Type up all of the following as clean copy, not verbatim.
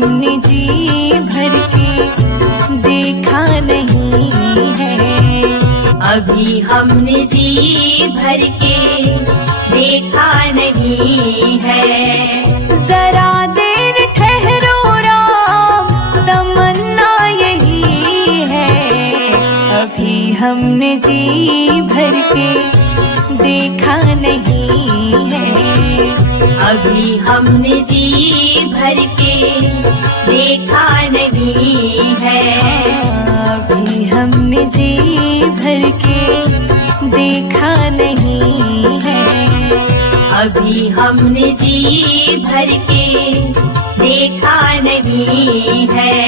हमने जी भर के देखा नहीं है। अभी हमने जी भर के देखा नहीं है। जरा देर ठहरो राम, तमन्ना यही है। अभी हमने जी भर के देखा नहीं है। अभी हमने जी भर के देखा नहीं है। अभी हमने जी भर के देखा नहीं है। अभी हमने जी भर के देखा नहीं है।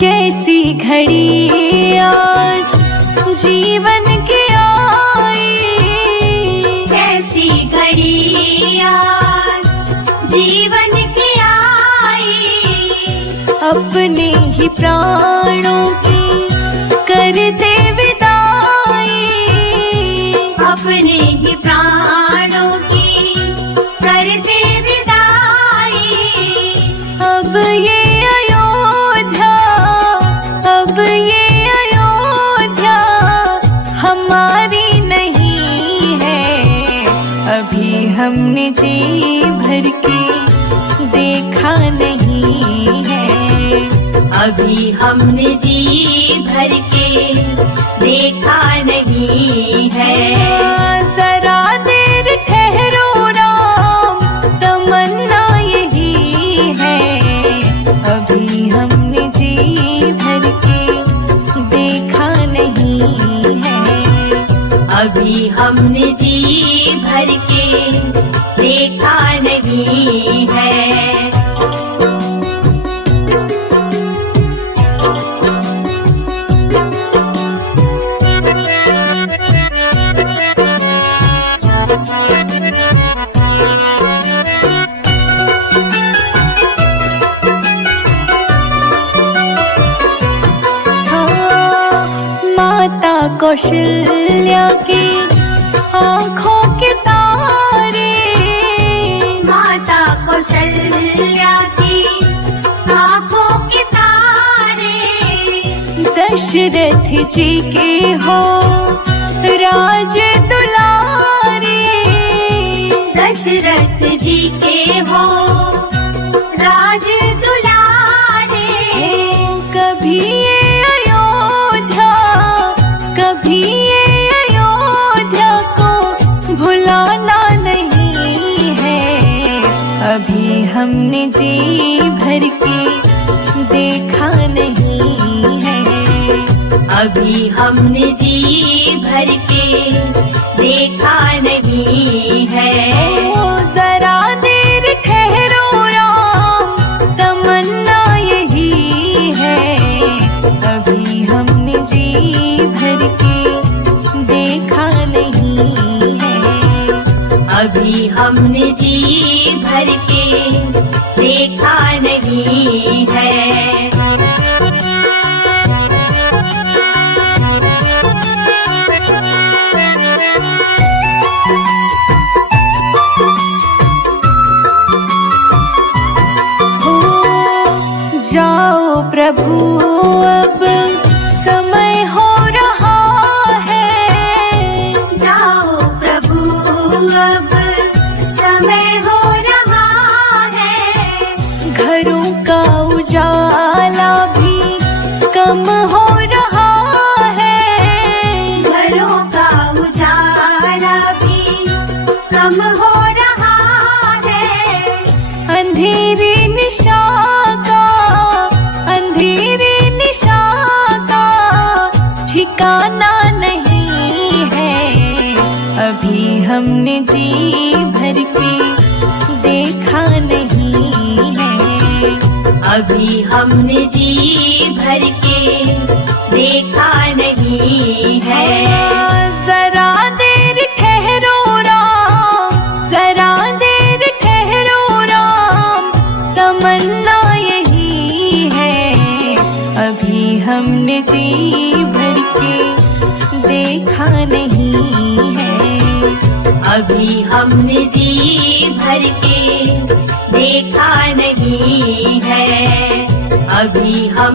कैसी घड़ी आज जीवन की आई, कैसी घड़ी आज जीवन की आई। अपने ही प्राणों की करते विदाई, अपने ही प्राणों की करते विदाई। अब ये हमारी नहीं है। अभी हमने जी भर के देखा नहीं है। अभी हमने जी भर के देखा नहीं है। जरा देर ठहरो राम, तमन्ना यही है। अभी हमने जी भर के देखा नहीं है। अभी हमने जी भर के देखा नहीं है। माता कौशल्या की आँखों के तारे, माता कौशल्या की आँखों के तारे। दशरथ जी के हो राज दुलारे, दशरथ जी के हो राज दुलारे। कभी ये अयोध्या, कभी ये अयोध्या को भुलाना नहीं है। अभी हमने जी भर के देखा नहीं है। अभी हमने जी भर के देखा नहीं है। जरा देर ठहरो राम, तमन्ना यही है। अभी हमने जी भर के देखा नहीं है। अभी हमने जी भर के देखा नहीं है। जाओ प्रभु अब समय हो रहा है। जाओ प्रभु अब समय हो रहा है। घरों का उजाला भी कम हो रहा है। घरों का उजाला भी कम हो रहा है। अंधेरी निशा का, अंधेरी निशा का ठिकाना नहीं है। अभी हमने जी भर के देखा नहीं है। अभी हमने जी भर के देखा नहीं है। जरा देर ठहरो राम, जरा देर ठहरो राम, तमन्ना यही है। हमने जी भर के देखा नहीं है। अभी हमने जी भर के देखा नहीं है। अभी हम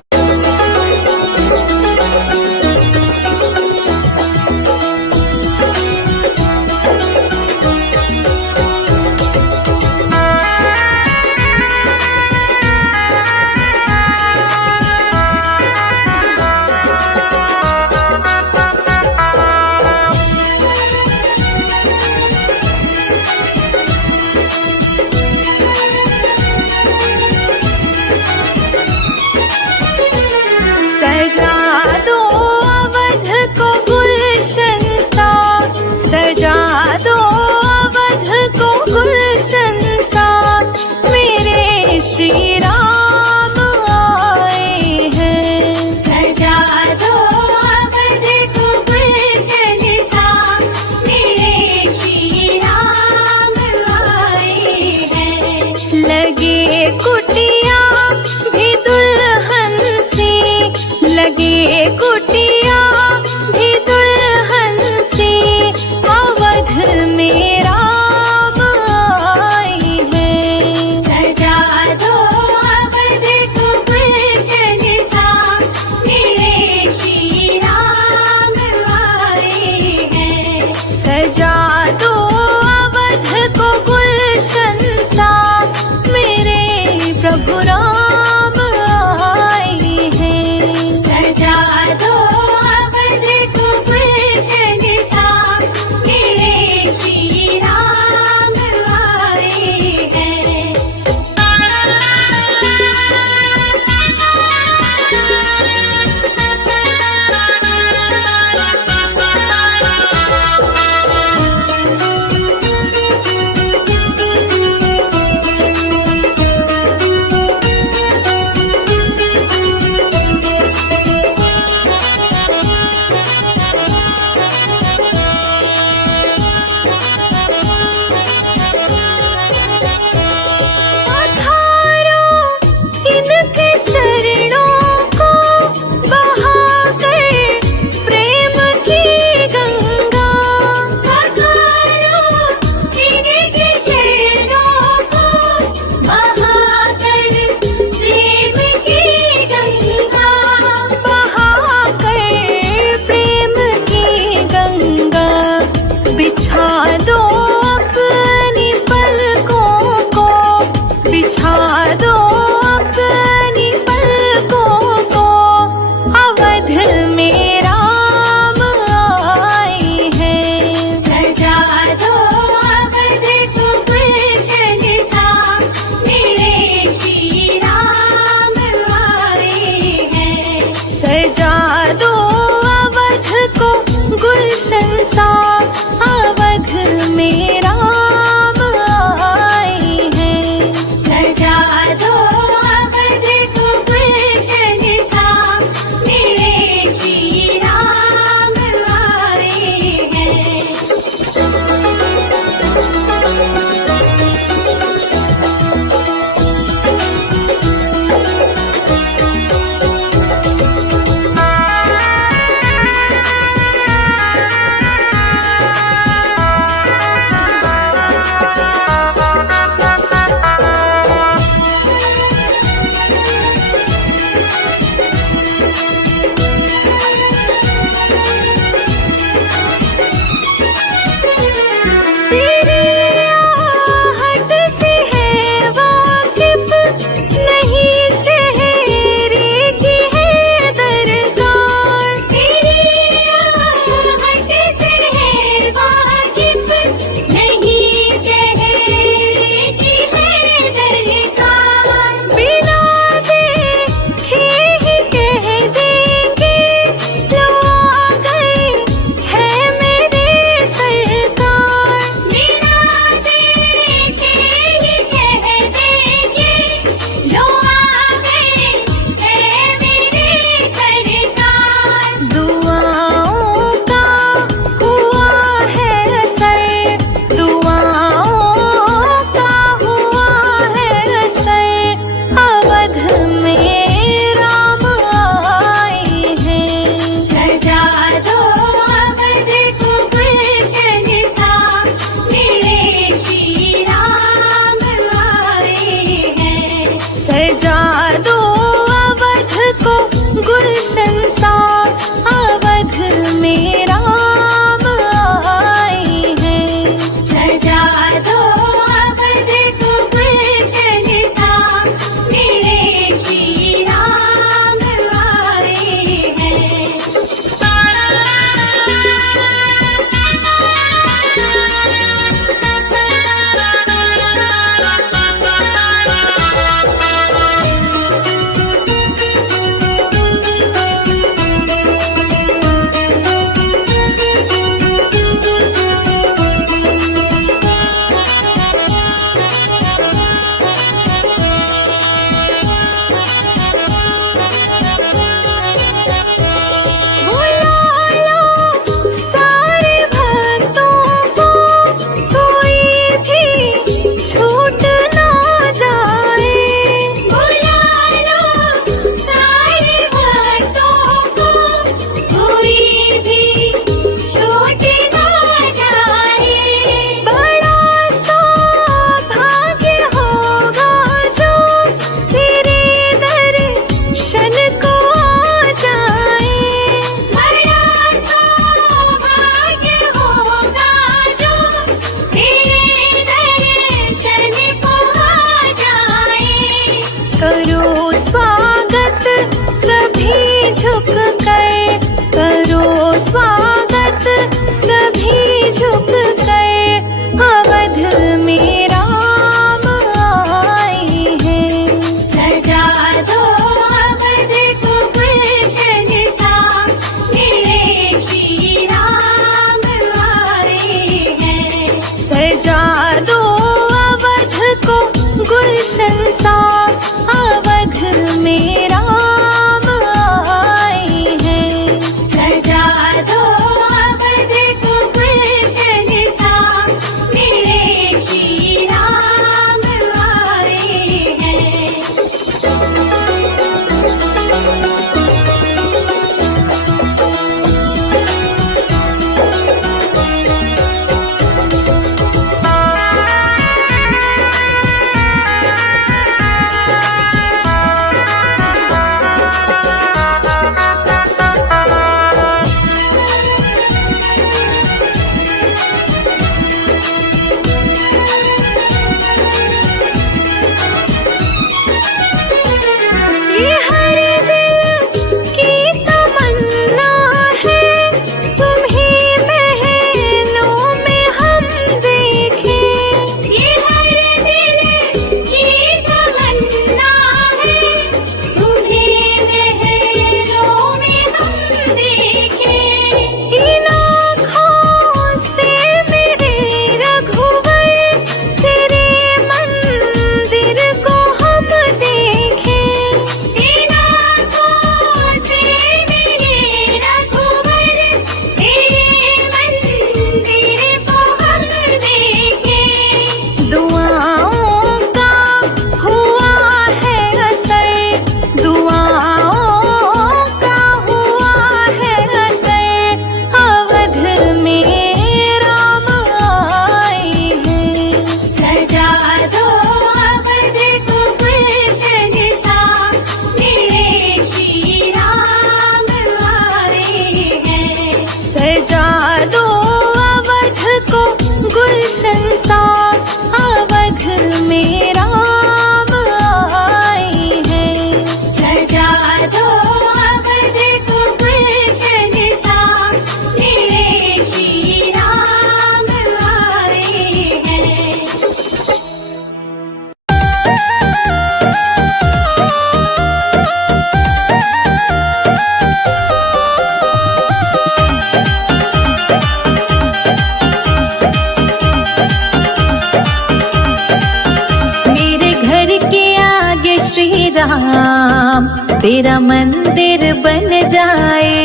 तेरा मंदिर बन जाए।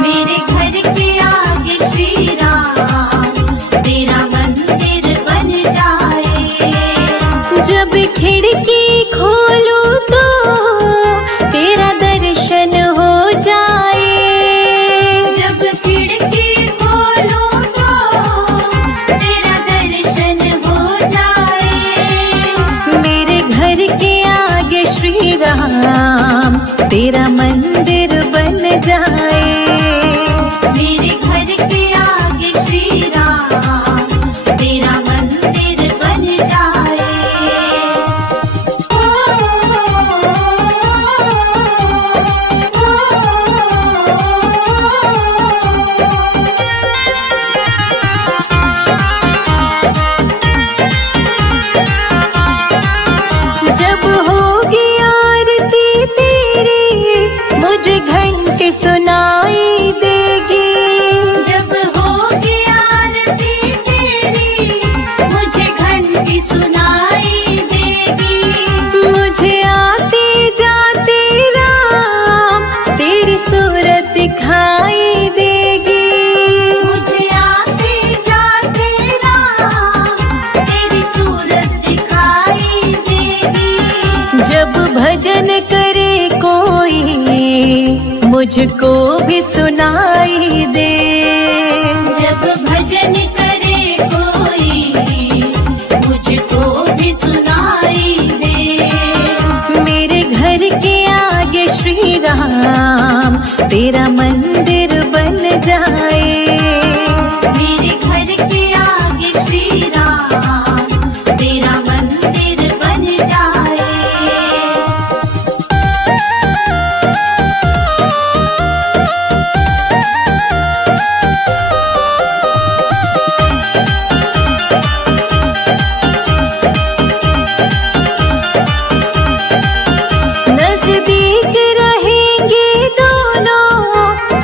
मेरे घर के आगे श्री राम तेरा मंदिर बन जाए। जब खिड़की खोलूं तो तेरा दर्शन हो जाए। जब खिड़की खोलूं तो तेरा दर्शन हो जाए। मेरे घर के आगे श्री राम तेरा मंदिर बन जाए। मेरे घर के आगे श्री राम तेरा मंदिर बन जाए। जब होगी आरती तेरी मुझे घंटी सुनाई देगी। जब होगी आरती तेरी मुझे घंटी सुनाई देगी। मुझे आते जाते राम तेरी सूरत दिखाई देगी। मुझे आते जाते राम तेरी सूरत दिखाई देगी। जब भजन करे कोई मुझको भी सुनाई दे। जब भजन करे कोई मुझको भी सुनाई दे। मेरे घर के आगे श्री राम तेरा मंदिर बन जाए। मेरे घर के आगे श्री राम तेरा मंदिर बन जाए। नजदीक रहेंगे दोनों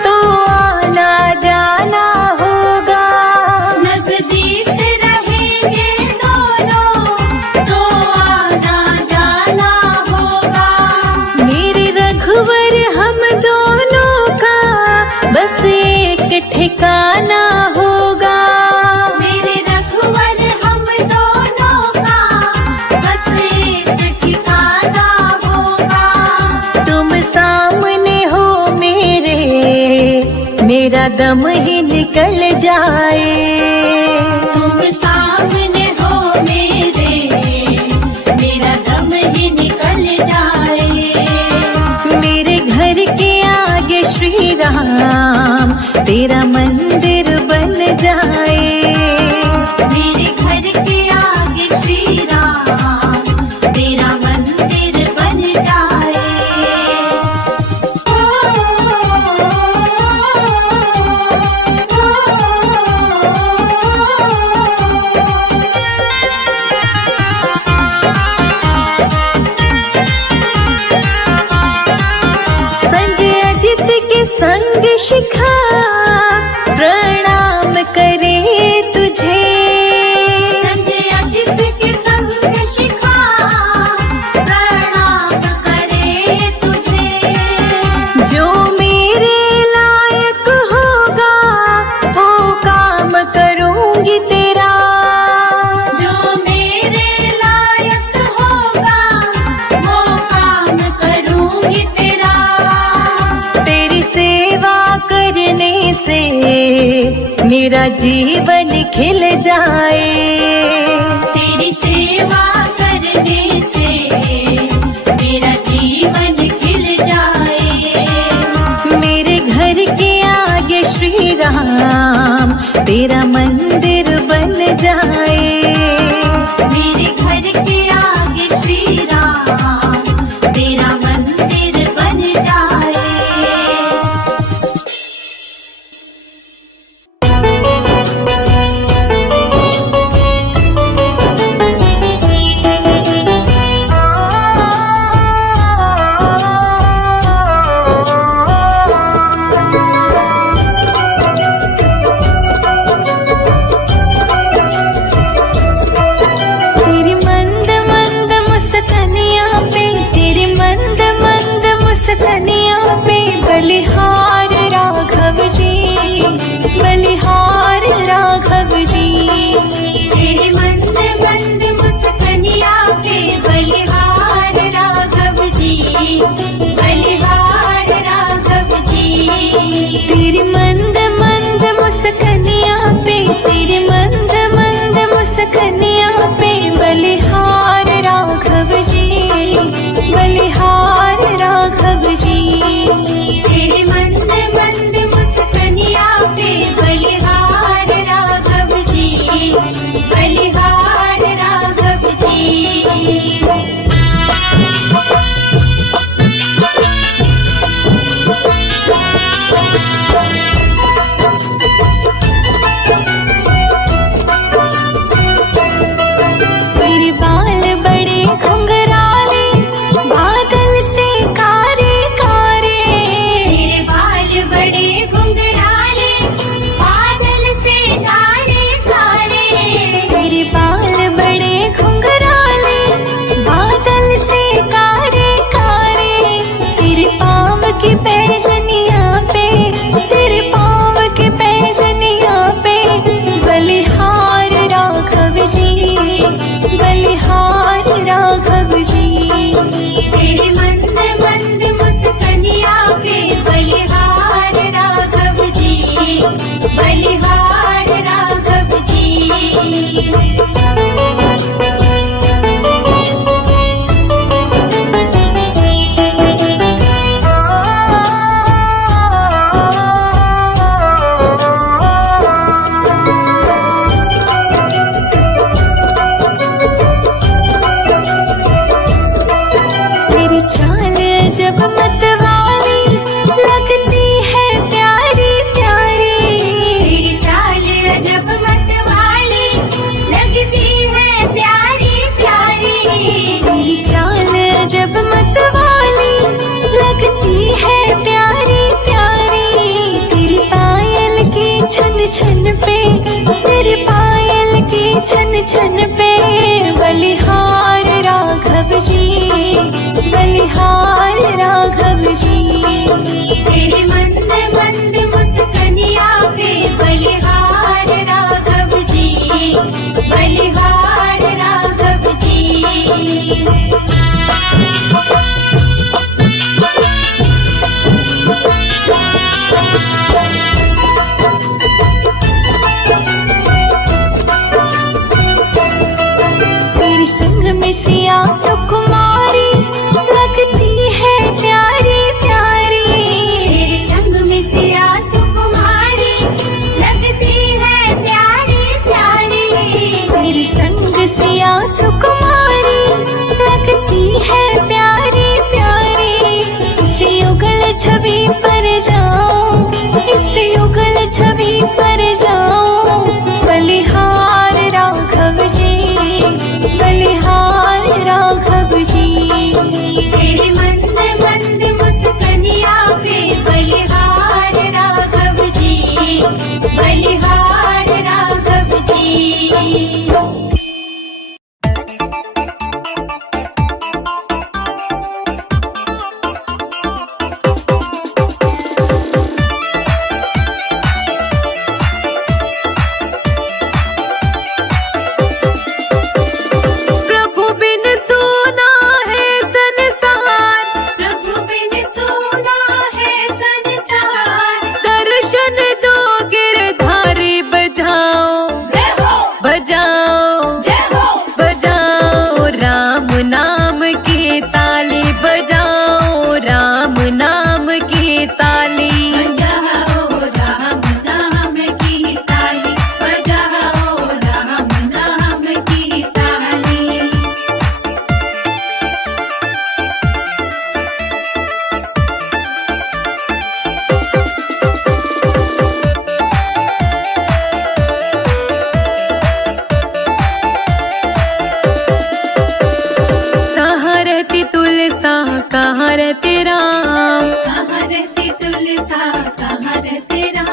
तो आना जाना होगा। नजदीक रहेंगे दोनों तो आना जाना होगा। मेरे रघुवर हम दोनों का बस एक ठिकाना होगा। मेरे रघुवर हम दोनों का बस एक ठिकाना होगा। तुम सामने हो मेरा दम ही निकल जाए। तुम सामने हो मेरा दम ही निकल जाए। मेरे घर के आगे श्री राम तेरा मंदिर बन जाए। मेरे घर के आगे श्री राम तेरा मंदिर बन जाए। संजय अजित के संग शिखा प्रणाम करे तुझे। संजय अजित के संग शिखा प्रणाम करे तुझे। जो मेरे लायक होगा वो काम करूंगी तेरा। जो मेरे लायक होगा वो काम करूंगी तेरा। तेरी सेवा करने से मेरा जीवन खिल जाए। तेरी सेवा करने से मेरा जीवन खिल जाए। मेरे घर के आगे श्री राम तेरा मंदिर बन जाए। मेरे घर के आगे श्री राम तेरा मंदिर बन जाए। छन छन पे बलिहार राघव जी, बलिहार राघव जी। तेरे मंद मंद मुस्कनिया पे बलिहार राघव जी, बलिहार राघव जी। तेरे संग में सिया सुकुमारी लगती है प्यारी प्यारी। तेरे संग में सिया सुकुमारी लगती है प्यारी प्यारी। तेरे संग सिया सुकुमारी लगती है प्यारी प्यारी। इसी युगल छवि पर जाओ, इसी युगल छवि पर जाओ, बलिहार राघव जी, बलिहार राघव जी। तेरे मंद मंद मुस्कनिया पे बलिहार राघव जी, बलिहार राघव जी। प्रभु बिन सोना है संसार, प्रभु बिन सोना है संसार। दर्शन दो गिरधारी बजाओ, जय हो, बजाओ, जय हो। बजाओ राम नाम की ताली, बजाओ राम नाम की ताली। बजाओ राम नाम की ताली, बजाओ राम नाम की ताली। कहाँ रहती तुलसा, कहाँ रहते राम, कहाँ रहती तुलसा, कहाँ रहते राम।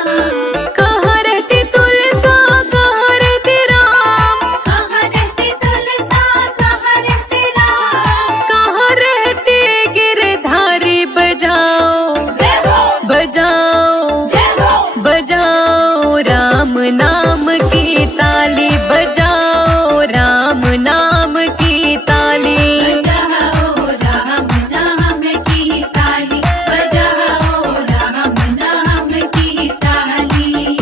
कहाँ रहती तुलसा, कहाँ रहते राम, कहाँ रहती तुलसा, कहाँ रहते राम। कहाँ रहते गिरधारी बजाओ, जय हो, बजाओ, जय हो। बजाओ राम नाम की ताली, बजाओ राम नाम की ताली। बजाओ राम नाम की ताली, बजाओ राम नाम की ताली।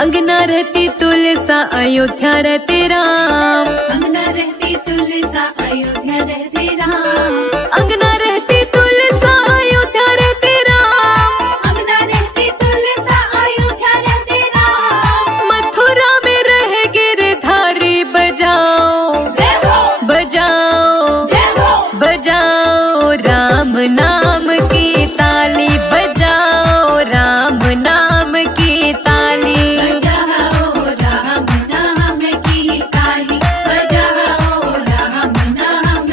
अंगना रहती तुलसा, अयोध्या रहते राम, अंगना रहती तुलसा, अयोध्या रहते राम। अंगना रहती तुलसा, अयोध्या रहते राम। अंगना रहती तुलसा, अयोध्या रहते राम। मथुरा में रहे गिरधारी बजाओ, जय हो, बजाओ, जय हो। बजाओ राम नाम की ताली, बजाओ राम नाम की ताली। बजाओ राम नाम की ताली, बजाओ राम नाम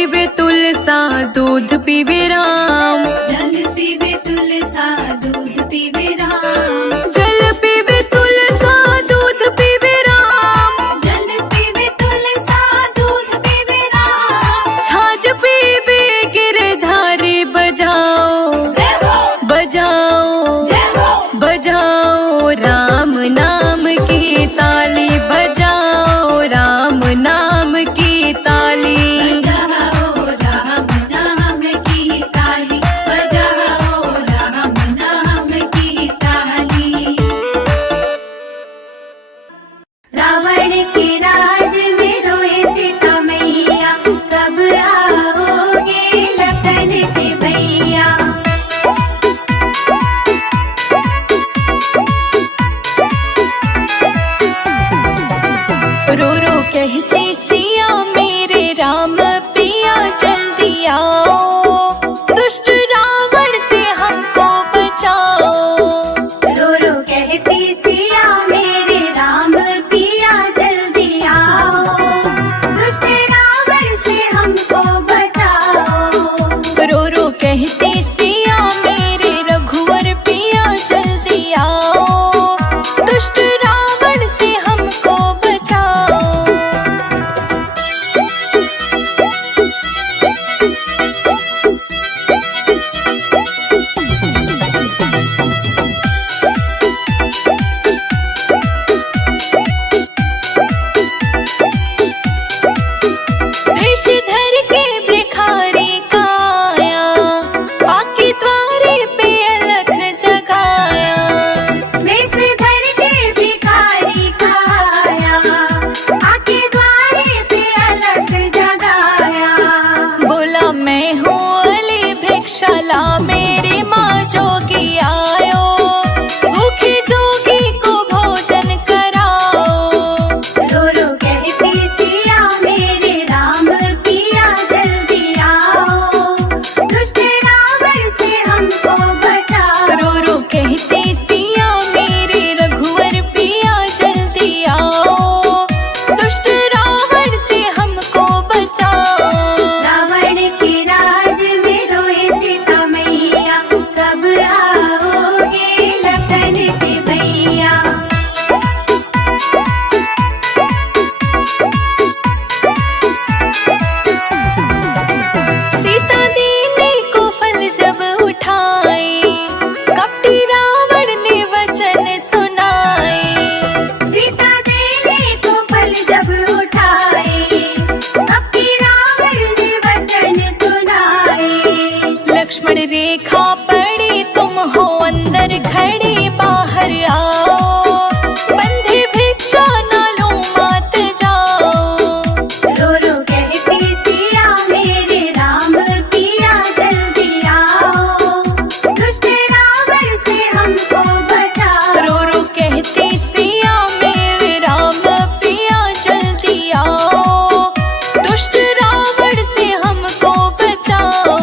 पीवे तुलसा दूध पीवे राम। जल पीवे तुलसा दूध पीवे राम। जल पीवे तुलसा दूध पीवे राम। जल पीवे तुलसा दूध पीवे राम। छाछ पीवे गिरधारी बजाओ जय हो बजाओ जय हो बजाओ राम नाम की ताली बजाओ राम नाम की ताली। बजाओ राम नाम की ताली। बजाओ राम नाम की ताली। रावण के राज में रोए सीता मैया, कब आओगे लखन के भैया। रो रो कहते सिया मेरे राम पिया जल्दी आओ, दुष्ट रावण से हमको बचाओ। रो रो कहती सिया मेरे राम पिया जल्दी आओ, दुष्ट रावण से हमको बचाओ। रो रो कहते सिया मेरे रघुवर पिया जल्दी आओ, दुष्ट रावण से हमको बचाओ। देश धर के भिखारी का आया, आके द्वारे पे अलख जगाया। वेश धर के भिखारी का आया, आके द्वारे पे अलख जगाया। बोला मैं हूँ अली भिक्षाला मेरी माँ जोगी आयो, भूखे जोगी को भोजन कराओ। रो रो कहती सिया मेरे राम पिया जल्दी आओ, दुष्ट रावण से हमको बचाओ। रो रो कहते सिया मेरे रघुवर पिया जल्दी आओ, दुष्ट रावण से हमको बचाओ। रावण के राज में रोए सीता मैया, कब आओगे लखन के भैया। सीता देने को फल जब उठाए, कपटी रावण ने वचन सुनाए। सीता देने को फल जब उठाए, कपटी रावण ने वचन सुनाए। लक्ष्मण रेखा पड़े तुम हो अंदर खड़े बाहर आओ, बंधे भिक्षा न लो मात जाओ। रो रो कहती सिया मेरे राम पिया जल्दी आओ, दुष्ट रावण से हमको बचाओ। रो रो कहते सिया मेरे राम पिया जल्दी आओ, दुष्ट रावण से हमको बचाओ।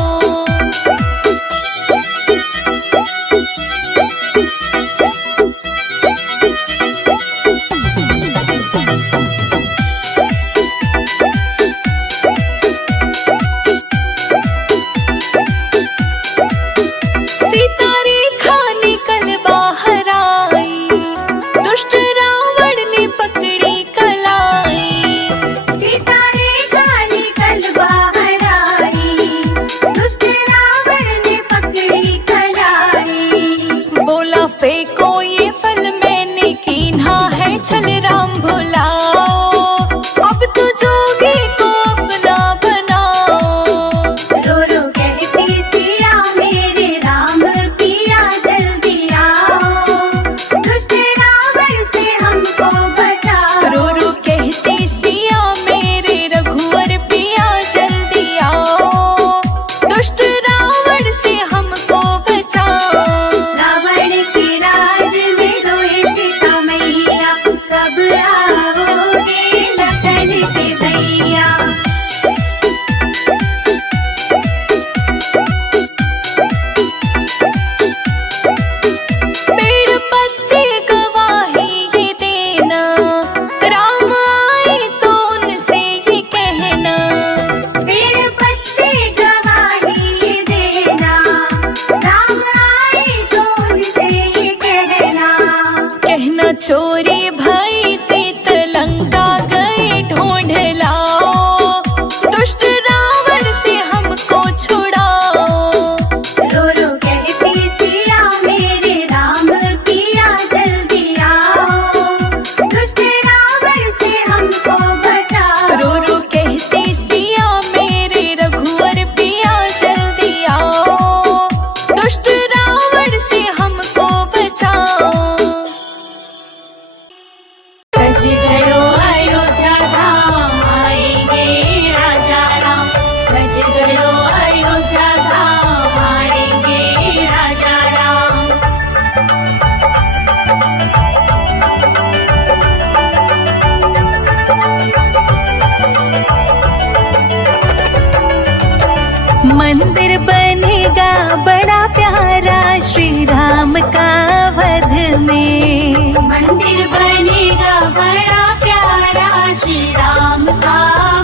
मंदिर बनेगा बड़ा प्यारा श्री राम का वध में। मंदिर बनेगा बड़ा प्यारा श्री राम का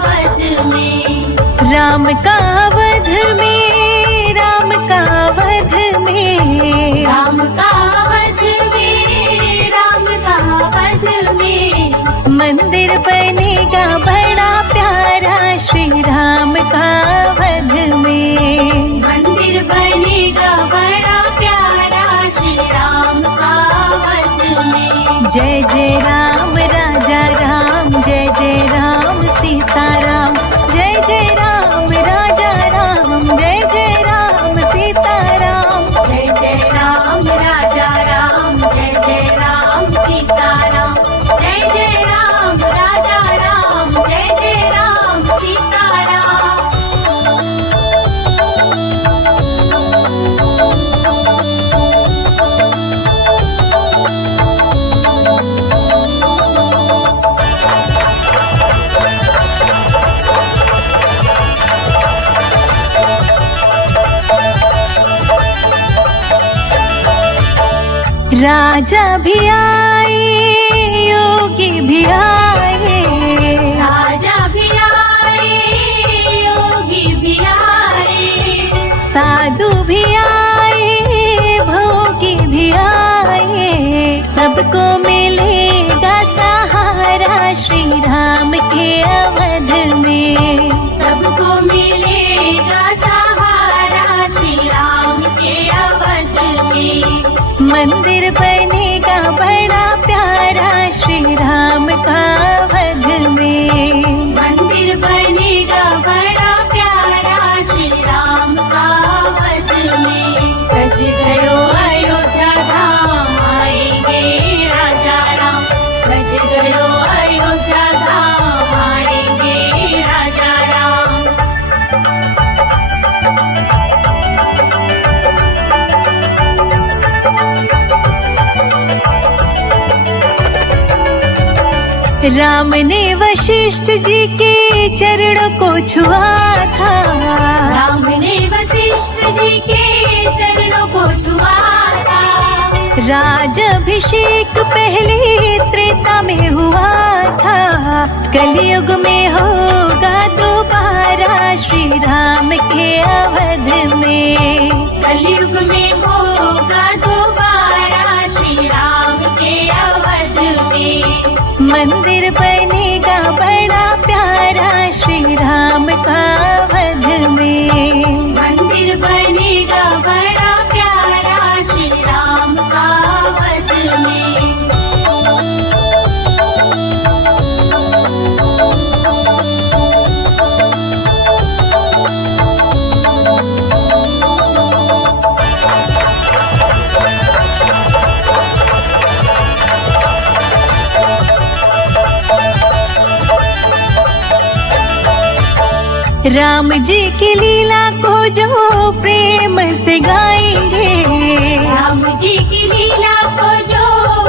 वध में। राम का वध में, राम का वध में, राम का वध में, राम का वध में। मंदिर बनेगा बड़ा प्यारा श्री राम का वध में। मंदिर बनेगा बड़ा प्यारा श्री राम का वध में। जय जय राम राजा राम, जय जय राम सीताराम, जय जय राम राजा राम, जय जय राम सीताराम। जय जय राम राजा राम, जय जय राम सीताराम, जय जय राम राजा राम, जय जय राम सीताराम। राजा भी आए, योगी भी आए, राजा भी आए, योगी भी आए, साधु भी आए, भोगी भी आए। सबको मिलेगा सहारा श्री राम के अवध में। सबको मिलेगा सहारा श्री राम के अवध में। मंदिर बनेगा बड़ा प्यारा श्री राम का वध में। मंदिर बनेगा बड़ा प्यारा श्री राम का वध में। सज गयो अयोध्या धाम, आएंगे राजा राम। सज गयो अयोध्या धाम, आएंगे राजा राम। राम ने वशिष्ठ जी के चरणों को छुआ था। राम ने वशिष्ठ जी के चरणों को छुआ था। राजाभिषेक पहले त्रेता में हुआ था। कलयुग में होगा दोबारा श्री राम के अवध में। कलयुग में होगा दोबारा श्री राम के अवध में। मंदिर बनेगा बड़ा प्यारा श्री राम का वध में। मंदिर बनेगा बड़ा प्यारा श्री राम का वध में। राम जी की लीला को जो प्रेम से गाएंगे। राम जी की लीला को जो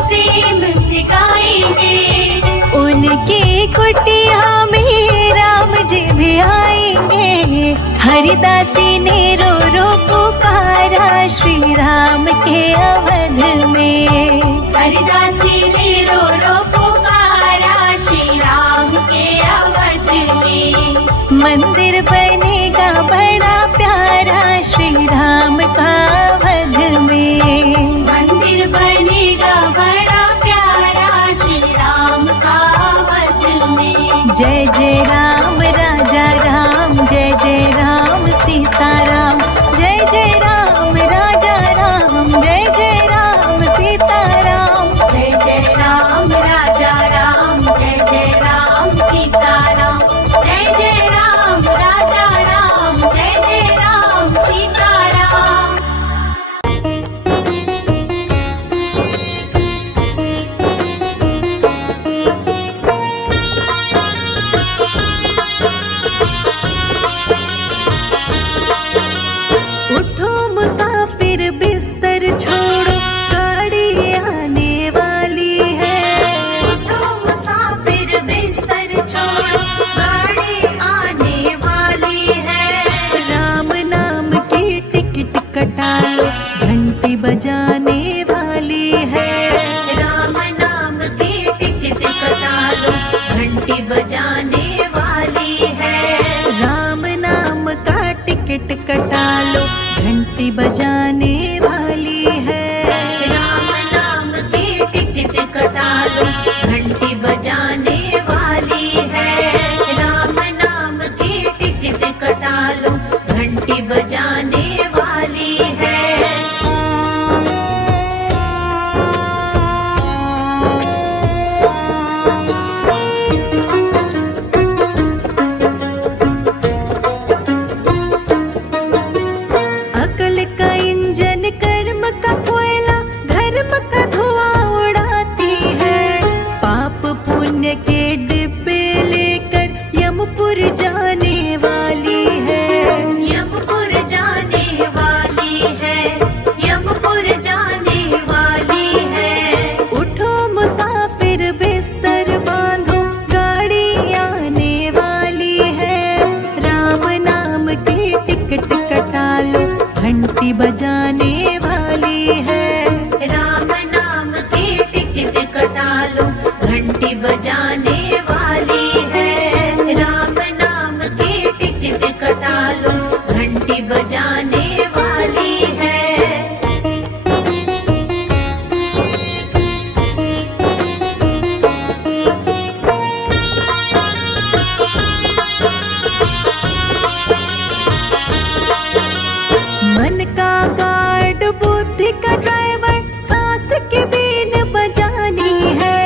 प्रेम से गाएंगे। उनकी कुटिया में राम जी भी आएंगे। हरिदासी ने रो रो पुकारा श्री राम के अवध में। हरिदासी ने रो रो पुकारा श्री राम के अवध में। मंदिर बनेगा बड़ा प्यारा श्री राम का वध में। मंदिर बनेगा बड़ा प्यारा श्री राम का वध में। जय जय राम राजा राम, जय जय राम सीताराम, जय जय राम राजा राम, जय जय राम सीताराम। जय जय राम राजा राम, जय जय राम सीताराम, जय जय राम राजा घंटी बजाने वाली है। राम नाम की टिकट कटा लो, घंटी बजाने वाली है। राम नाम की टिकट कटा लो, घंटी बजाने वाली है। अकल का इंजन, कर्म का कोयला, धर्म का धुआं उड़ाती है। पाप पुण्य के डिब्बे लेकर यमपुर जाने वाली है। यमपुर जाने वाली है, यमपुर जाने वाली है। उठो मुसाफिर बिस्तर बांधो, गाड़ी आने वाली है। राम नाम की टिकट कटा लो, घंटी बजाने वाली है। राम नाम की टिकट कटा लो, घंटी बजाने वाली है। राम नाम की टिकट कटा लो, घंटी बजाने वाली है। मन का गार्ड, बुद्धि का ड्राइवर, सांस की बीन बजानी है।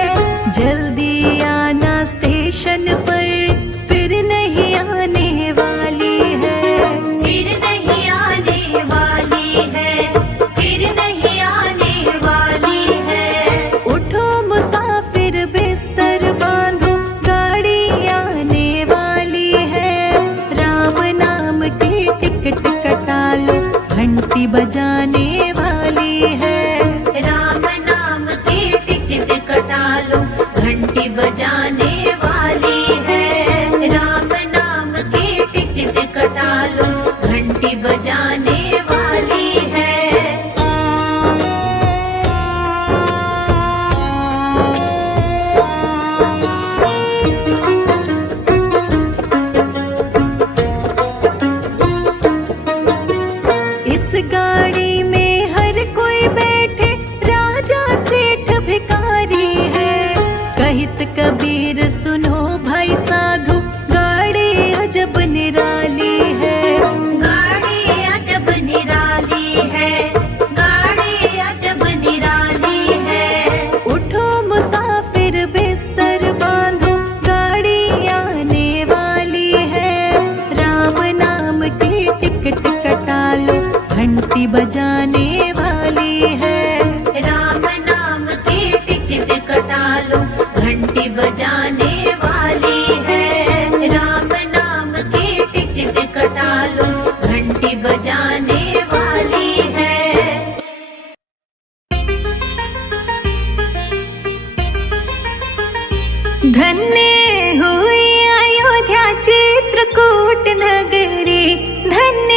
जल्दी आना स्टेशन पर, फिर नहीं आने वाली है। फिर नहीं आने वाली है, फिर नहीं आने वाली है। उठो मुसाफिर बिस्तर बांधो, गाड़ी आने वाली है। राम नाम की टिकट कटा लो, घंटी बजाने वाली है। राम नाम की टिकट कटा लो, घंटी बजाने वाली है। राम नाम की टिकट कटा लो, घंटी बजाने वाली है। इस गाड़ी में हर कोई बैठे, राजा सेठ भिखारी है। कहित कबीर सुनो भाई साधु, गाड़ी अजब निराली है। गाड़ी अजब निराली है, गाड़ी अजब निराली है। उठो मुसाफिर बिस्तर बांधो, गाड़ी आने वाली है। राम नाम की टिकट कटा लो, घंटी बजाने वाली है। राम नाम की टिकट कटा लो, घंटी बजाने वाली है। राम नाम की टिकट कटा लो, घंटी बजाने वाली है। धन्य हुई अयोध्या चित्रकूट नगरी, धन्य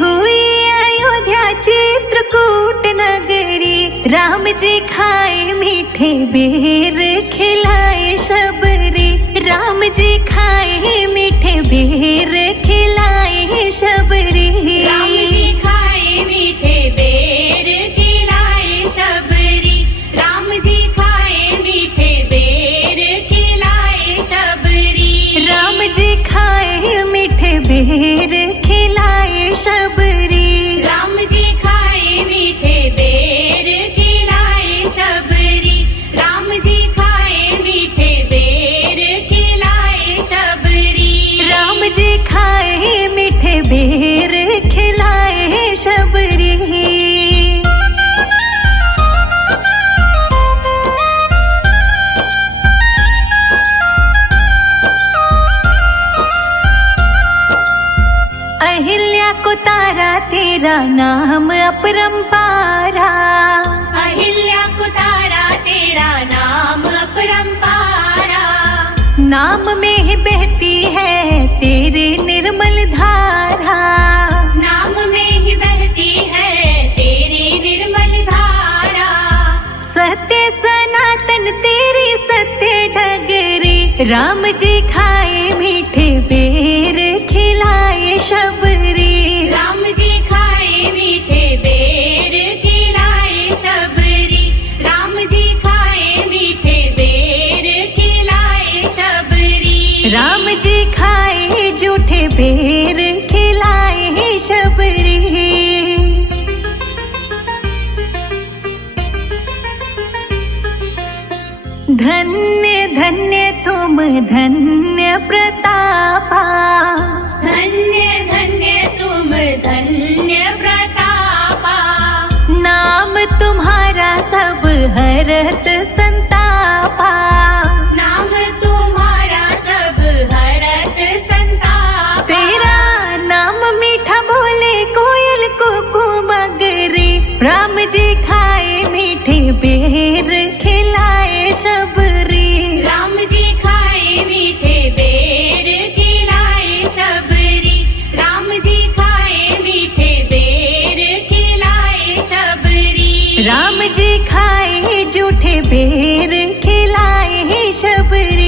हुई अयोध्या चित्रकूट नगरी। राम जी खाए मीठे बेर, खिलाए शबरी। राम जी खाए मीठे बेर, खिलाए शबरी। राम जी खाए मीठे बेर, खिलाए शबरी। राम जी खाए मीठे बेर, खिलाए शबरी। राम जी खाए मीठे बेर, खिलाए शबरी। राम जी खाए मीठे बेर, खिलाए शबरी। राम जी खाए मीठे बेर, खिलाए शबरी। राम जी खाए मीठे बेर, खिलाए शबरी। अहिल्या को तारा, तेरा नाम अपरंपारा। अहिल्या को तारा, तेरा नाम अपरंपारा। नाम में ही बहती है तेरी निर्मल धारा। नाम में ही बहती है तेरी निर्मल धारा। सत्य सनातन तेरी सत्य डगरी। राम जी खाए मीठे बेर, खिलाए शबरी। राम जी खाए मीठे बेर खिलाए शबरी। धन्य धन्य तुम धन्य प्रतापा, धन्य धन्य तुम धन्य प्रतापा। नाम तुम्हारा सब हरत संतापा, नाम तुम्हारा सब हरत संतापा। तेरा नाम मीठा बोले कोयल कुकू मगरी। राम जी खाए मीठे बेर खिलाए शबरी। राम जी खाए मीठे बेर खिलाए शबरी। राम जी खाए मीठे बेर खिलाए शबरी। राम जी खाए जूठे बेर खिलाए शबरी।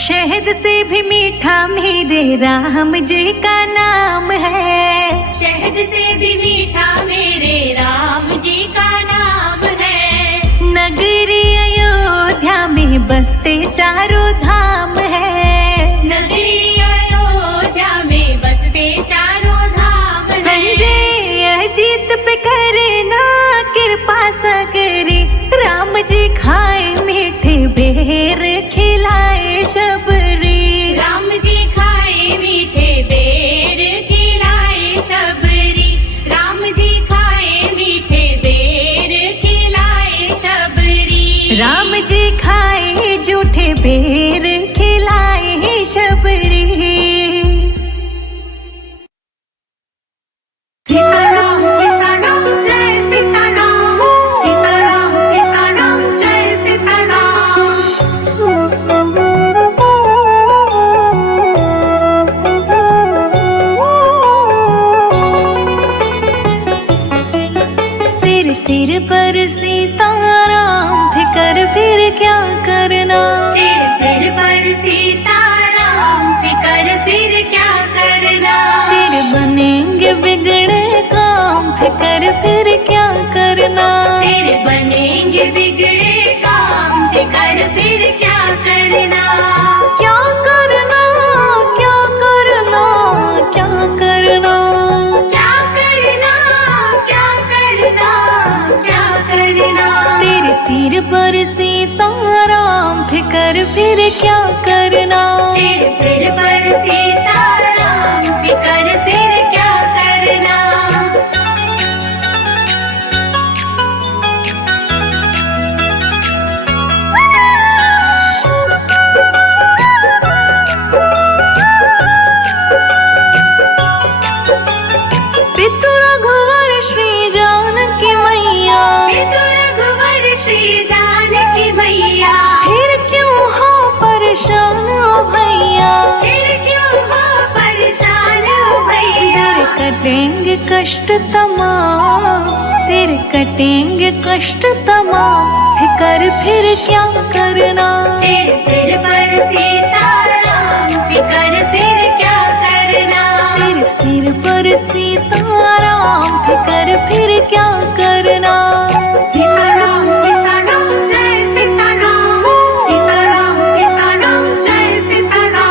शहद से भी मीठा मेरे राम जी का नाम है। शहद से भी मीठा मेरे राम जी का नाम है। नगरी अयोध्या में बसते चारों धाम है। नगरी अयोध्या में बसते चारों धाम है। संजय अजीत पे करे ना कृपा सगरी। राम जी खाए मीठे बेर खिलाए शबरी। राम जी खाए मीठे बेर खिलाए शबरी। राम जी खाए मीठे बेर खिलाए शबरी। राम जी खाए जूठे बेर खिलाए शबरी। सीताराम सीताराम जय सीताराम। सीताराम सीताराम जय सीताराम। तेरे सिर पर सीताराम फिकर फिर क्या करना। तेरे सिर पर सीताराम फिकर फिर क्या करना। तेरे बनेंगे बिगड़े काम फिकर फिर क्या करना। तेरे बनेंगे बिगड़े काम फिकर फिर क्या करना। क्या करना क्या करना क्या करना। क्या करना क्या करना क्या करना। तेरे सिर पर सीताराम फिकर फिर क्या करना। तेरे सिर पर सीताराम फिकर फिर क्या करना। पितु रघुवर श्री जानकी मैया। पितु रघुवर श्री जानकी मैया। फिर क्यों हो परेशान ओ भैया। फिर क्यों हो परेशान ओ भैया। तेरे कटेंगे कष्ट तमाम। तेरे कटेंगे कष्ट तमाम फिकर फिर क्या करना। तेरे सिर पर सीताराम फिकर फिर क्या करना। तेरे सिर पर सीताराम फिकर फिर क्या करना। सीताराम सीताराम जय सीताराम। सीताराम सीताराम जय सीताराम।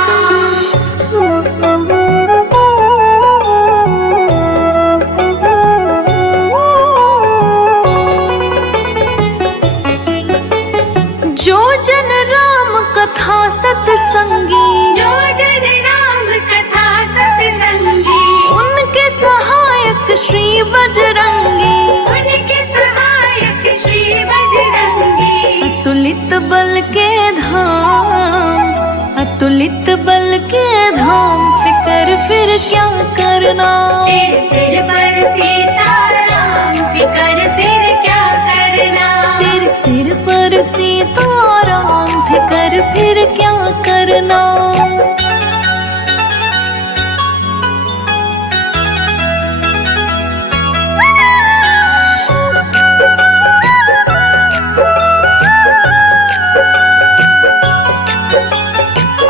जो जन राम कथा सत्संगी। जो जन राम कथा सत्संगी। उनके सहायक श्री बजरंगी। उनके सहायक श्री बजरंगी। अतुलित बल के धाम। अतुलित बल के धाम फिकर फिर क्या करना। तेरे सिर पर सीताराम फिकर फिर क्या करना। तेरे सिर पर सीताराम फिकर फिर क्या करना।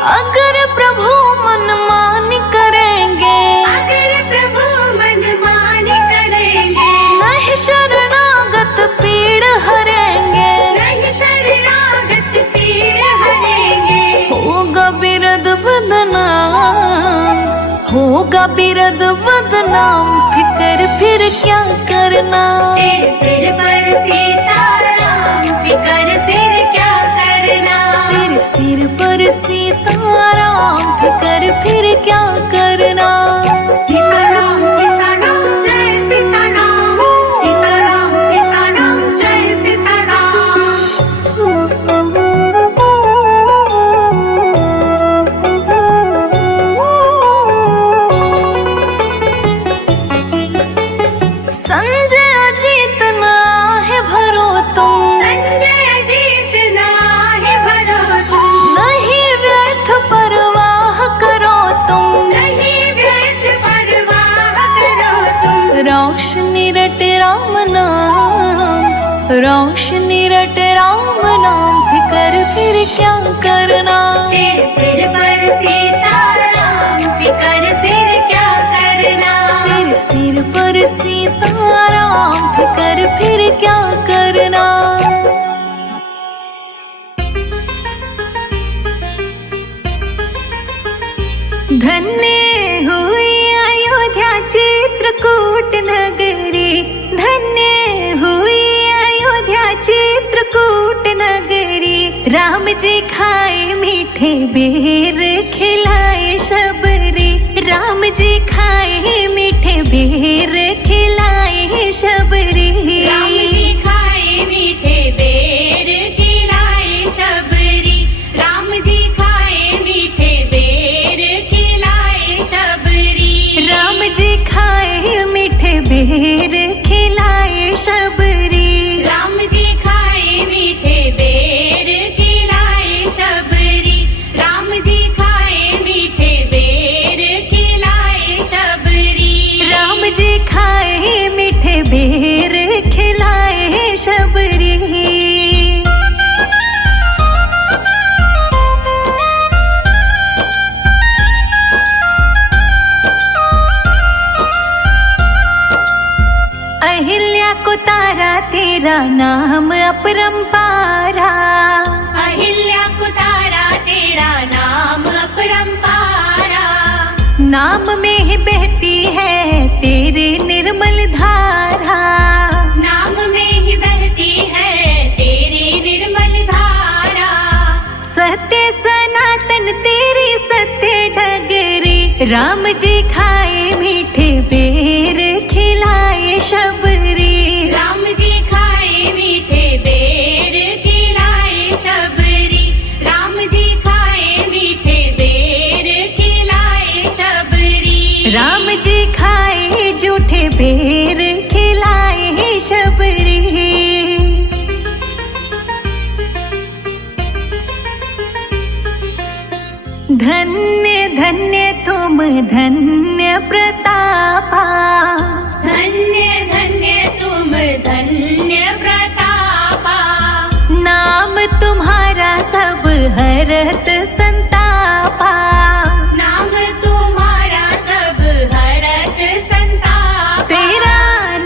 अगर प्रभु मनमानी करेंगे। अगर प्रभु मनमानी करेंगे। होगा बिरद बदनाम, फिकर फिर क्या करना। तेरे सिर पर सीताराम, फिकर फिर क्या करना। तेरे सिर पर सीताराम, फिकर फिर क्या करना। सीताराम सीताराम जय सीताराम, सीताराम सीताराम जय सीताराम। संजय जीतना है भरो तुम, संजय जीतना है भरो तुम, नहीं व्यर्थ परवाह करो तुम। नहीं व्यर्थ परवाह करो तुम। रोशनी रट राम नाम, रोशनी रट राम नाम, फिकर फिर क्या करना। तेरे सिर पर सीताराम, फिकर फिर क्या करना। तेरे सिर पर सीताराम, फिकर फिर क्या करना। धन्य हुई अयोध्या चित्रकूट नगरी, धन्य हुई अयोध्या चित्रकूट नगरी। राम जी खाए मीठे बेर, खिलाए शबरी। राम जी खाए मीठे बेर, खिलाए शबरी। राम जी खाए मीठे बेर, खिलाए शबरी। राम जी खाए मीठे बेर, खिलाए शबरी। राम जी खाए मीठे बेर, खिलाए शबरी। राम जी खाए मीठे बेर, खिलाए शबरी। राम जी खाए मीठे बेर, खिलाए शबरी। राम जी खाए मीठे बेर, खिलाए शबरी। अहिल्या को तारा तेरा नाम अपरंपारा। अहिल्या को तारा तेरा नाम अपरंपारा। नाम में ही बहती है तेरी निर्मल धारा। नाम में ही बहती है तेरी निर्मल धारा। सत्य सनातन तेरी सत्य डगरी। राम जी खाए मीठे बेर, खिलाए शबरी। राम जी खाए मीठे बेर, खिलाए शबरी। राम जी खाए मीठे बेर, खिलाए शबरी। राम जी खाए जूठे बेर, खिलाए शबरी। धन्य धन्य तुम धन्य प्रतापा। धन्य धन्य तुम धन्य प्रतापा। नाम तुम्हारा सब हरत संतापा। नाम तुम्हारा सब हरत संतापा। तेरा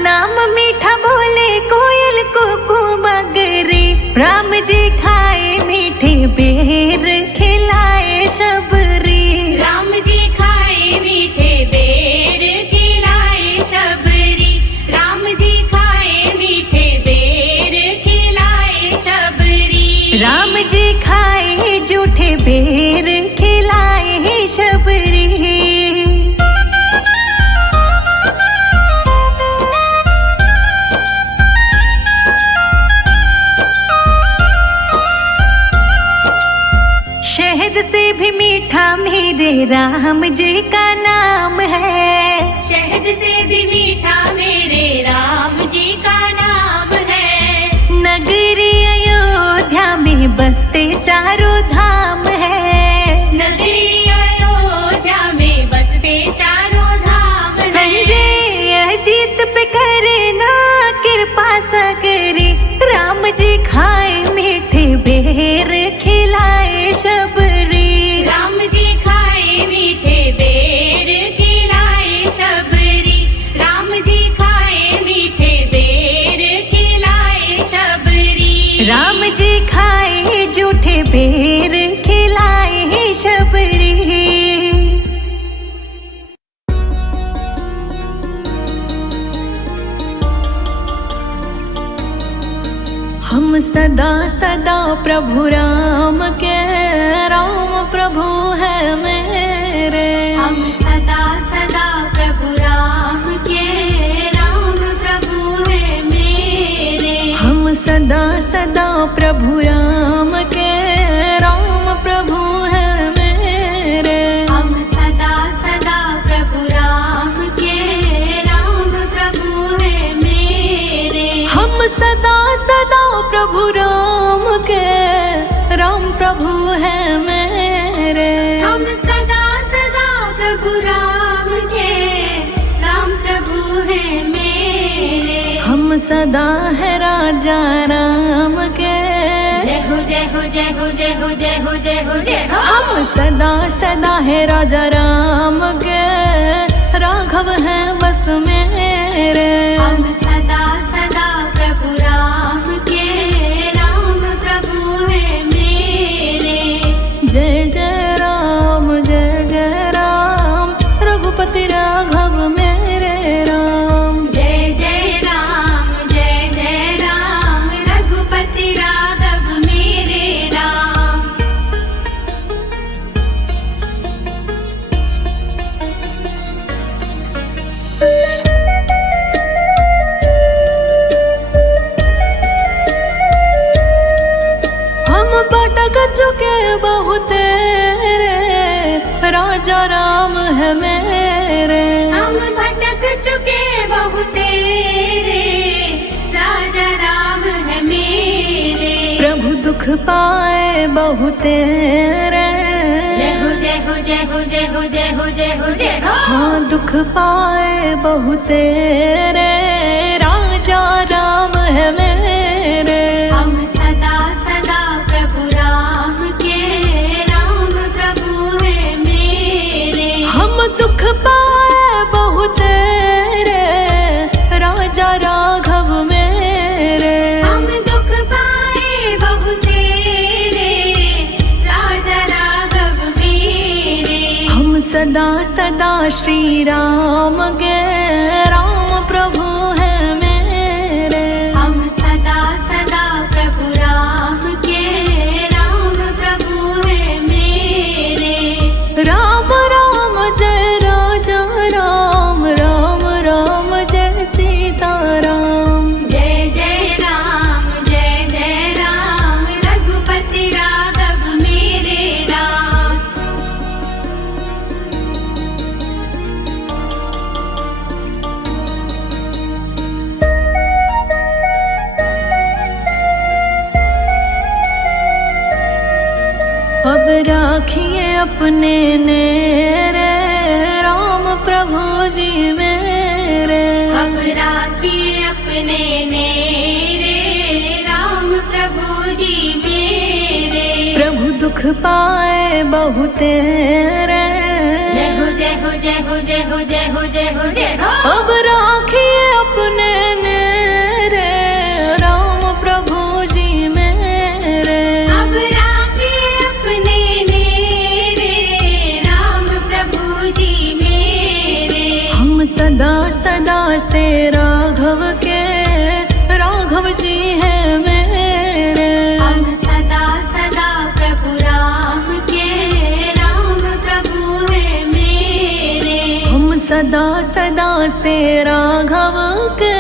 नाम मीठा बोले कोयल कुकू मगरी। राम जी खाए मीठे बेर, खिलाए शबरी। राम जी खाए मीठे बेर, खिलाए शबरी। राम जी खाए मीठे बेर, खिलाए शबरी। राम जी खाए जूठे बेर, खिलाए शबरी। शहद से भी मीठा मेरे राम जी का नाम है। शहद से भी मीठा मेरे राम जी का नाम है। नगरी अयोध्या में बसते चारों धाम है। नगरी अयोध्या में बसते चारों धाम है। संजय अजीत पे करे ना कृपा सगरी। राम जी खाए मीठे बेर, खिलाए शबरी। राम जी खाए मीठे बेर, खिलाए शबरी। राम जी खाए मीठे बेर, खिलाए शबरी। राम जी खाए जूठे बेर, खिलाए शबरी। हम सदा सदा प्रभु राम के, राम प्रभु है मेरे। हम सदा सदा प्रभु राम के, राम प्रभु है मेरे। हम सदा सदा प्रभु राम के, राम प्रभु है मेरे। हम सदा सदा प्रभु राम के, राम प्रभु है मेरे। हम सदा सदा प्रभु राम के, राम प्रभु है मेरे। हम सदा सदा प्रभु राम के, राम प्रभु है मेरे। हम सदा है राजा राम के, जय हो जय हो जय हो जय हो जय हो जय हो जय हो। हम सदा सदा है राजा राम के, राघव है बस मेरे। हम सदा सदा प्रभु राम के, राम प्रभु है मेरे। जय जय राम रघुपति राघव मेरे राम। जय जय राम रघुपति राघव मेरे राम। हम भटक चुके बहुत रे, राजा राम है मेरे। हम भटक चुके बहुत रे, राजा राम है मेरे। प्रभु दुख पाए बहुत रे, जय हो जय हो जय हो जय हो जय हो जय हो जय हो। हाँ दुख पाए बहुत रे, राजा राम है मेरे। हम सदा सदा प्रभु राम के, राम प्रभु है मेरे। हम दुख पाए बहुत रे, राजा राघव मेरे। हम दुख पाए बहुत रे, राजा राघव मेरे। हम सदा सदा श्री राम के, राम प्रभु है मेरे। हम सदा सदा प्रभु राम के, राम प्रभु है मेरे। राम राम जय राजा राम, राम राम जय सीता राम। जय जय राम रघुपति राघव मेरे राम। अब राखिए अपने नेरे, राम प्रभु जी मेरे। अब राखिए अपने नेरे, राम प्रभु जी मेरे। प्रभु दुख पाए बहुत रे, जय हो जय हो जय हो जय हो जय हो जय हो जय हो। अब राखिए अपने नेरे, राम प्रभु जी मेरे। अब राखिए अपने नेरे, राम प्रभु जी मेरे। हम सदा सदा से राघव के, राघव जी है मेरे। हम सदा सदा प्रभु राम के, राम प्रभु है मेरे। हम सदा सदा से राघव के,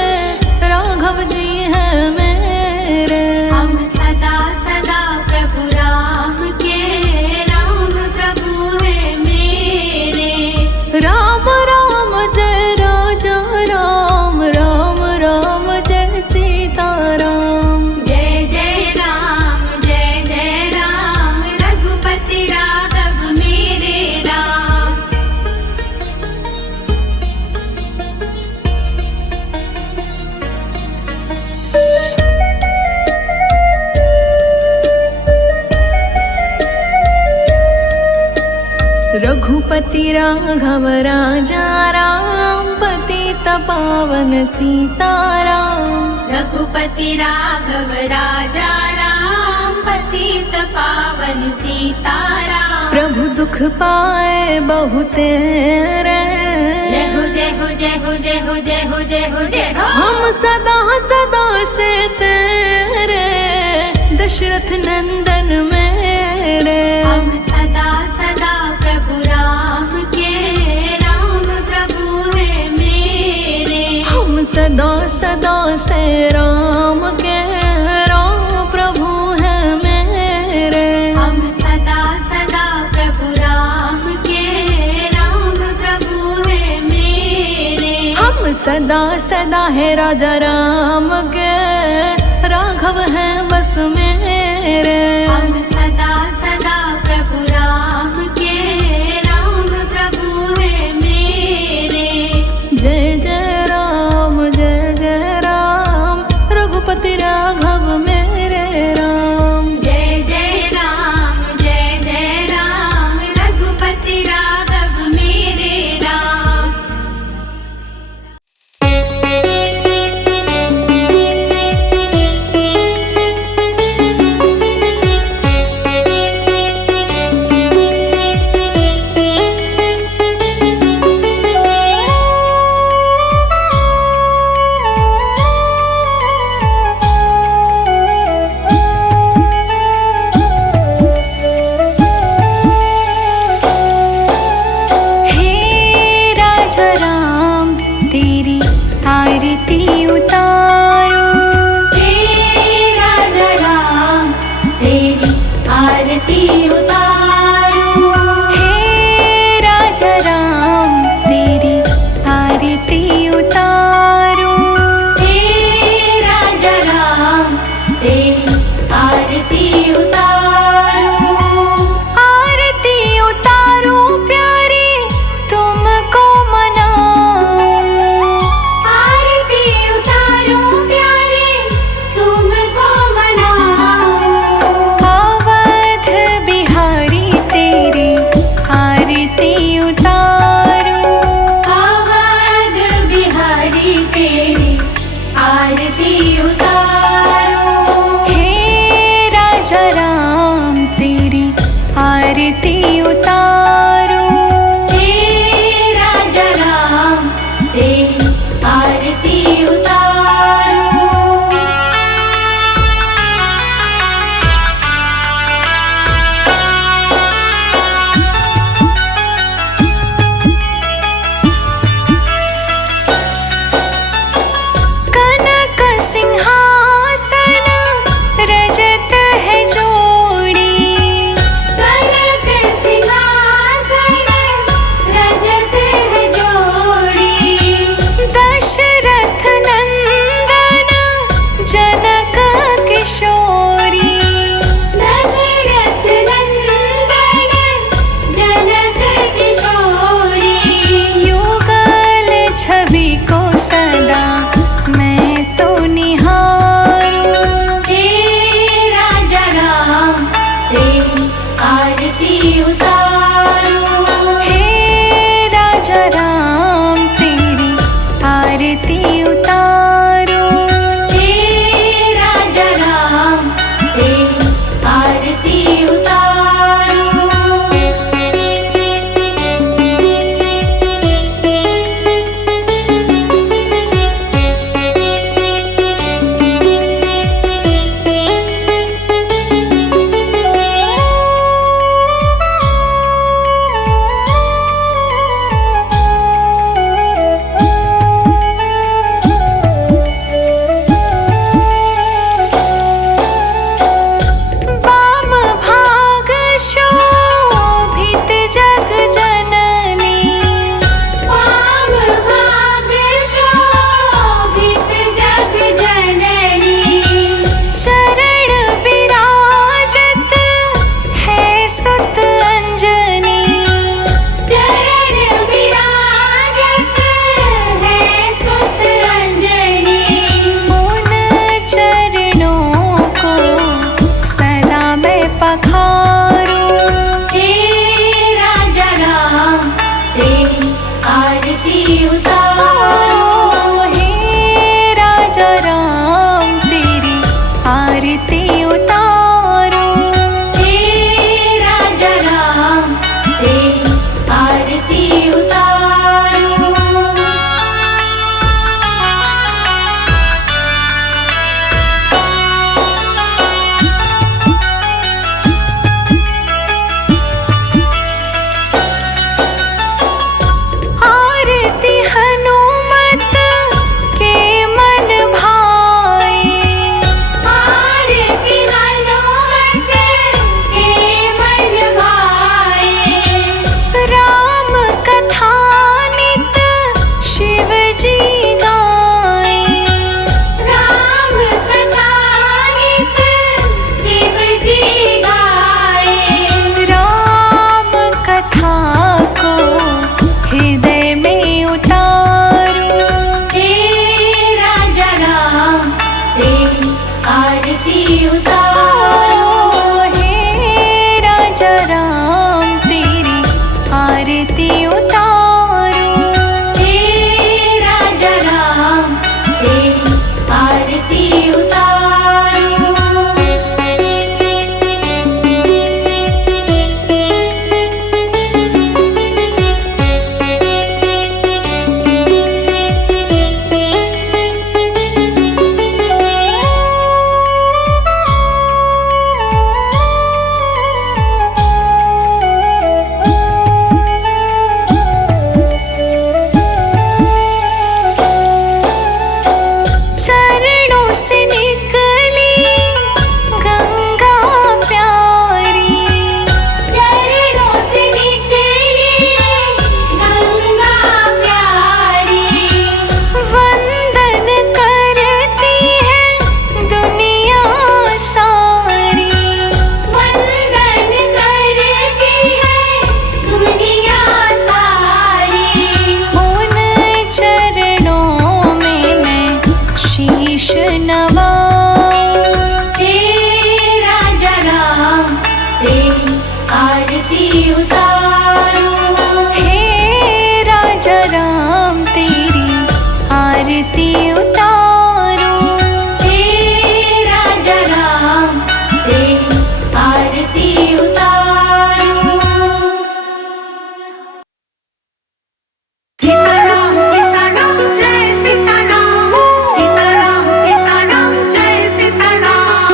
राघव जी है मेरे। हम सदा सदा प्रभु राम के, राम प्रभु है मेरे। राम राम जय राजा राम, राम राम जय सीता राम। जय जय राम रघुपति राघव मेरे राम। रघुपति राघव राजा राम, पतित पावन सीताराम। रघुपति राघव राजा राम, पतित पावन सीताराम। प्रभु दुख पाए बहुत रे, जय हो जय हो जय हो जय हो जय हो जय हो जय हो। हम सदा सदा से तेरे, दशरथ नंदन मेरे। हम सदा सदा प्रभु राम के, राम प्रभु है मेरे। हम सदा सदा से राम के, राम प्रभु है मेरे। हम सदा सदा प्रभु राम के, राम प्रभु है मेरे। हम सदा सदा है राजा राम के, राघव है बस मेरे। हम सदा सदा प्रभु राम के, राम प्रभु है मेरे। जय जय राम रघुपति राघव मेरे राम। जय जय राम रघुपति राघव मेरे राम। तेरी आरती उतारो। हे राजा राम तेरी आरती उतारो। हे राजा राम तेरी आरती उतारो। चरणों से निकली गंगा प्यारी। चरणों से निकली गंगा प्यारी। वंदन करती है दुनिया सारी। वंदन करती है दुनिया सारी। उन चरणों में मैं शीश नवाऊं। हे राजा राम तेरी आरती उतारो। हे राजा राम तेरी आरती उतारो। हे राजा राम तेरी आरती उतारो। सीताराम सीताराम जय सीताराम। सीताराम सीताराम जय सीताराम।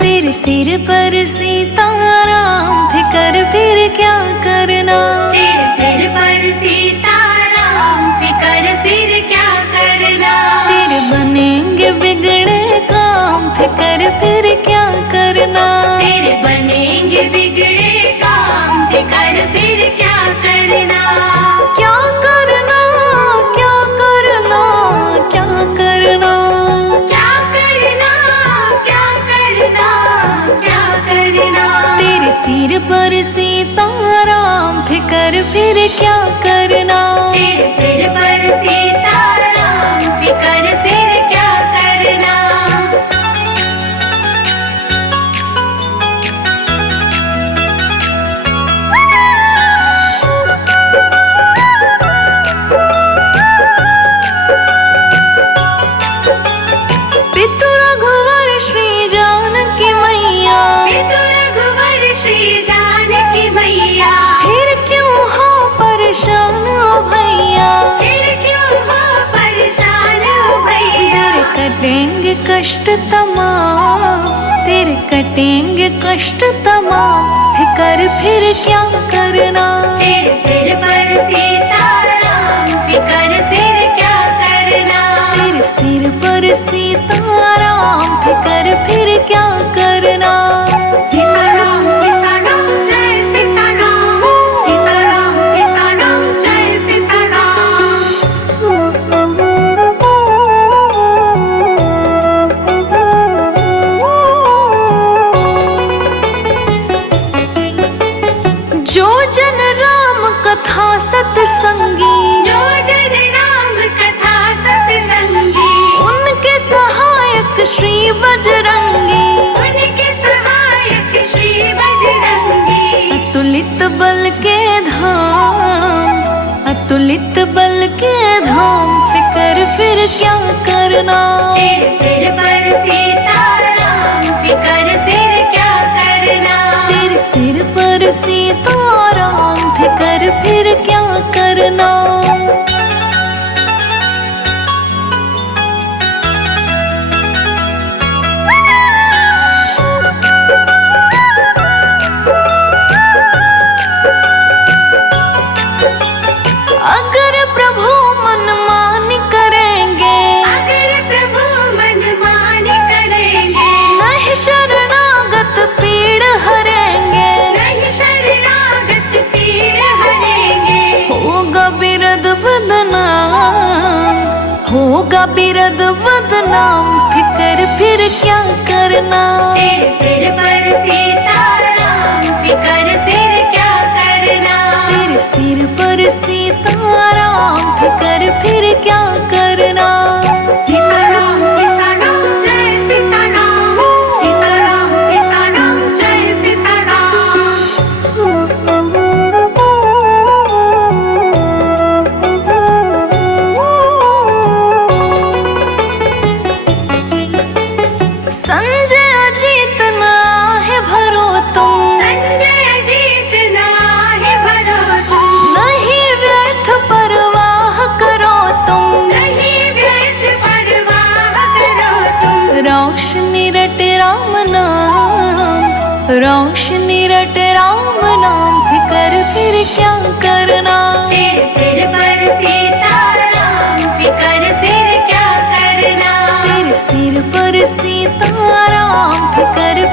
तेरे सिर पर सीताराम फिकर फिर क्या करना। तेरे सिर पर सीताराम फिकर फिर क्या करना। तेरे बनेंगे बिगड़े काम फिकर फिर क्या करना। तेरे बनेंगे बिगड़े काम फिकर फिर क्या करना। क्या करना क्या करना क्या करना। क्या करना क्या करना क्या करना। तेरे सिर पर सीताराम फिकर फिर क्या करना। तेरे सिर पर सीताराम फिकर फिर क्या करना। पितु रघुवर श्री जानकी मैया। पितु रघुवर श्री जानकी मैया। फिर क्यों हो परेशान ओ भैया। फिर क्यों हो परेशान ओ भैया। तेरे कटेंगे कष्ट तमाम। तेरे कटेंगे कष्ट तमाम फिकर फिर क्या करना। तेरे सिर पर सीताराम फिकर फिर क्या करना। तेरे सिर पर सीताराम फिकर फिर क्या करना। सीताराम सीताराम जय सीताराम। सीताराम सीताराम जय सीताराम। जो जन राम कथा सत्संगी। जो जन राम कथा सत्संगी। उनके सहायक श्री बजरंगी। उनके सहायक श्री बजरंगी। अतुलित बल के धाम। अतुलित बल के धाम फिकर फिर क्या करना। तेरे सिर पर सीताराम फिकर फिर क्या करना। तेरे सिर पर सीताराम फिकर फिर क्या करना। अगर प्रभु मनमानी करेंगे। अगर प्रभु मनमानी करेंगे। नहीं शरणागत पीड़ हरेंगे। नहीं शरणागत पीड़ हरेंगे। होगा बिरद बदनाम। होगा बिरद बदनाम फिकर फिर क्या करना। तेरे सिर पर सीताराम फिकर क्या करना। तेरे सिर पर सीताराम, फिकर फिर क्या करना। तेरे सिर पर सीताराम, फिकर